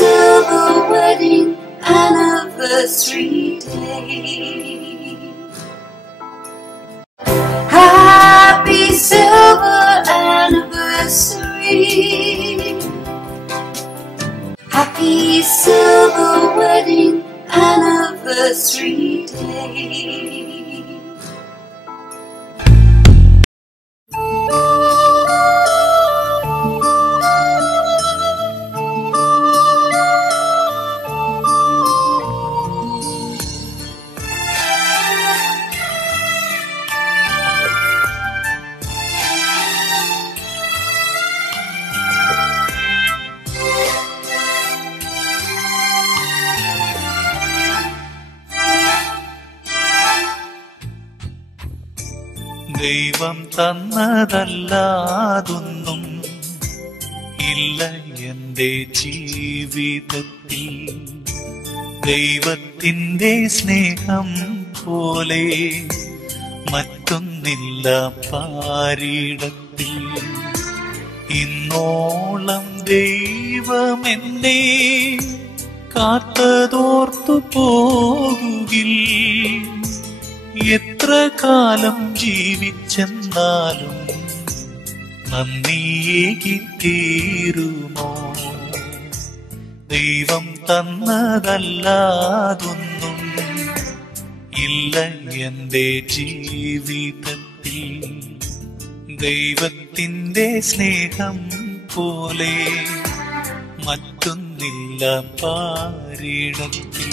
silver wedding anniversary day. Happy silver anniversary. Happy silver wedding anniversary day. ദൈവം തന്നതല്ലാതൊന്നും ഇല്ല എൻ്റെ ജീവിതത്തിൽ. ദൈവത്തിൻ്റെ സ്നേഹം പോലെ മറ്റൊന്നില്ല പാരിടത്തിൽ. ഇന്നോളം ദൈവമെന്നെ കാത്തതോർത്തു പോകുകിൽ. എത്ര കാലം ജീവിച്ചെന്നാലും നന്ദിയേകി തീരുമോ? ദൈവം തന്നതല്ലാതൊന്നും ഇല്ല എൻ്റെ ജീവിതത്തിൽ. ദൈവത്തിൻ്റെ സ്നേഹം പോലെ മറ്റൊന്നില്ല പാരിടത്തിൽ.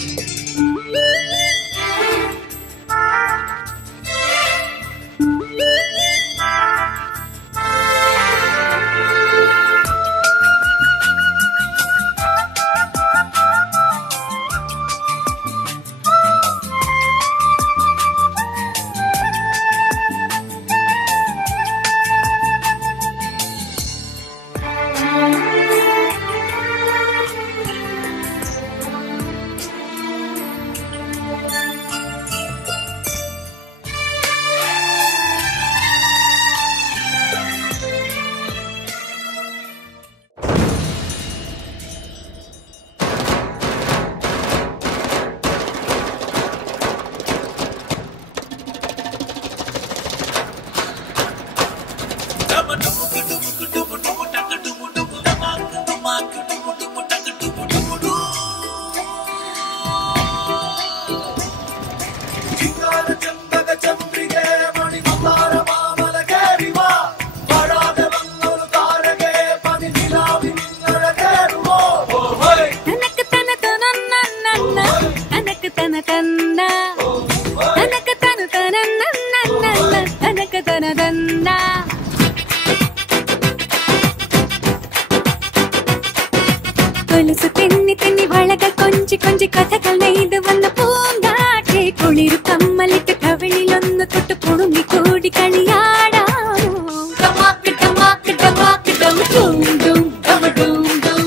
കൊലുസു തെന്നി തെന്നി വളകൾ കൊഞ്ചി കൊഞ്ചി കഥകൾ നെയ്ത് വന്ന പൂങ്കാറ്റെ കുളിരു കമ്മലിട്ട് കവിളിലൊന്ന് തൊട്ട് കുടുങ്ങി കൂടി കളിയാടാമോ? ഡമാക്ക് ഡമാക്ക് ഡമാക്ക് ഡം ഡും ഡും ഡമ ഡും ഡും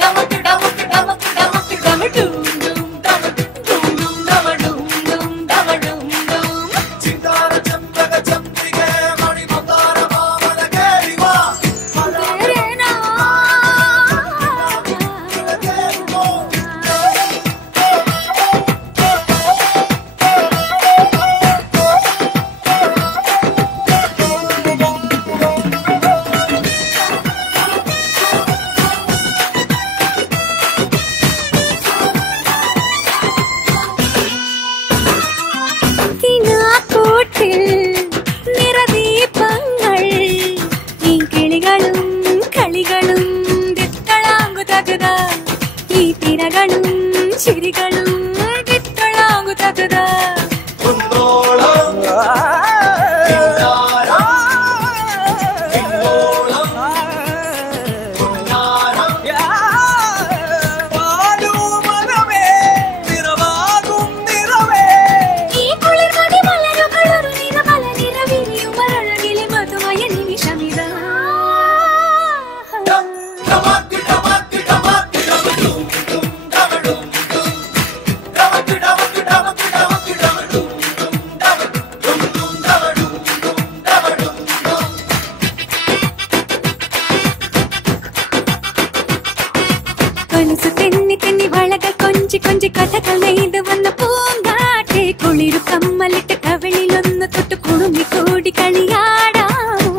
ഡമക്ക് ഡമക്ക് ഡമക്ക് ഡമക്ക് ഡമ ഡും ഡും ഡമ ഡും ഡും ഡമ ഡും ഡും ഡമ ഡും ഡും. ചിന്താര ചമ്പക ചന്ദ്രികേ മണി മന്ദാര മാമല കേരിവാ നിറദീപങ്ങൾ ഈ കിളികളും കളികളും ദിത്തളാങ്കുതകത ഈ തിരകളും ചിരികളും ദിത്തളാങ്കുതകത. കൊലുസു തെന്നി തെന്നി വളകൾ കൊഞ്ചി കൊഞ്ചി കഥകൾ നെയ്ത് വന്ന പൂങ്കാറ്റെ കുളിരു കമ്മലിട്ട് കവിളിലൊന്ന് തൊട്ട് കുടുങ്ങി കൂടി കളിയാടാമോ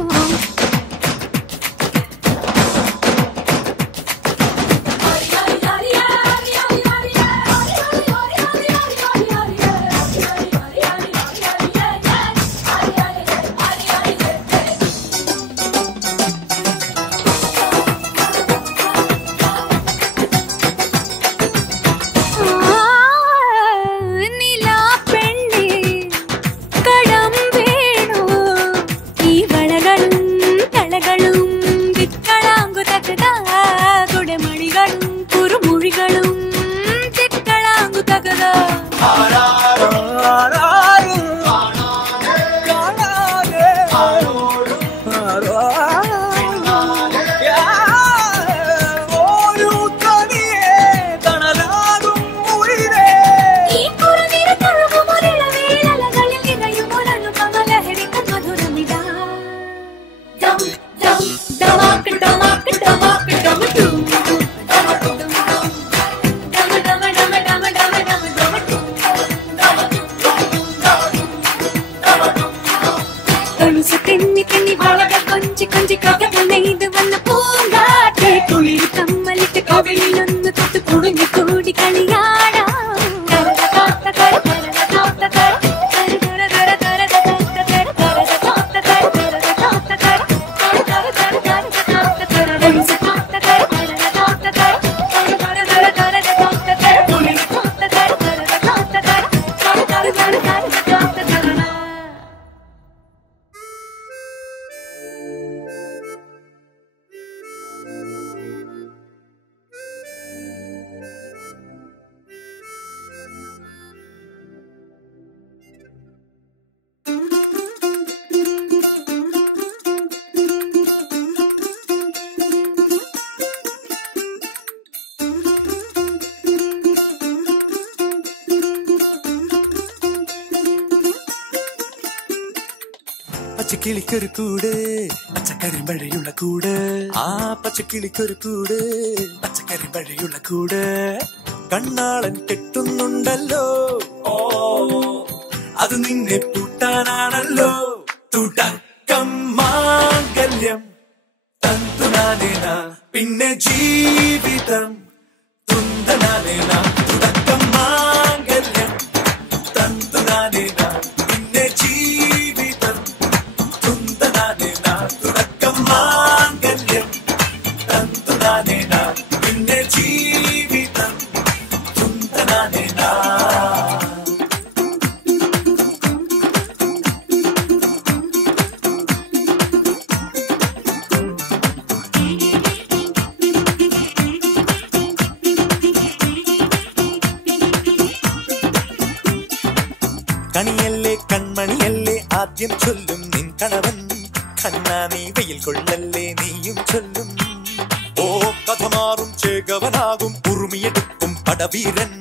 പച്ചക്കിളിക്കൊരു കൂട് പച്ചക്കരിമ്പഴയുള്ള കൂട് ആ പച്ചക്കിളിക്കൊരു കൂട് പച്ചക്കരിമ്പഴയുള്ള കൂട് കണ്ണാളൻ കെട്ടുന്നുണ്ടല്ലോ ഓ അത് നിന്നെ പൂട്ടാനാണല്ലോ തുടക്കം മാംഗല്യം തന്തുനാനേന പിന്നെ ജീവിതം തുന്തനാനേന തുടക്കം മാംഗല്യം തന്തുനാനേന പിന്നെ ജീവിതം തുന്തനാനേന തുടക്കം മാംഗല്യം തന്തുനാനേന പിന്നെ ജീവിതം തുന്തനാനേന കണിയല്ലേ കൺമണിയല്ലേ ആദ്യം ചൊല്ലും നിൻ കണവൻ കണ്ണാ നീ വെയിൽ കൊള്ളല്ലേ നീയും ചൊല്ലും ഓ കഥ മാറും ചേകവനാകും ഉറുമിയെടുക്കും പടവീരൻ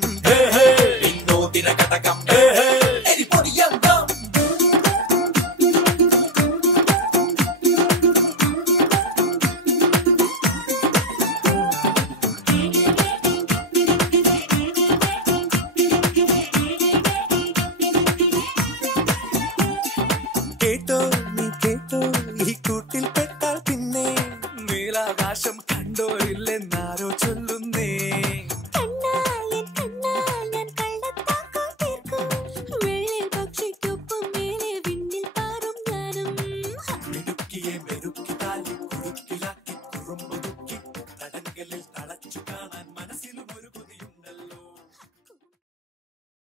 ഇന്നോ ദിനഘടകം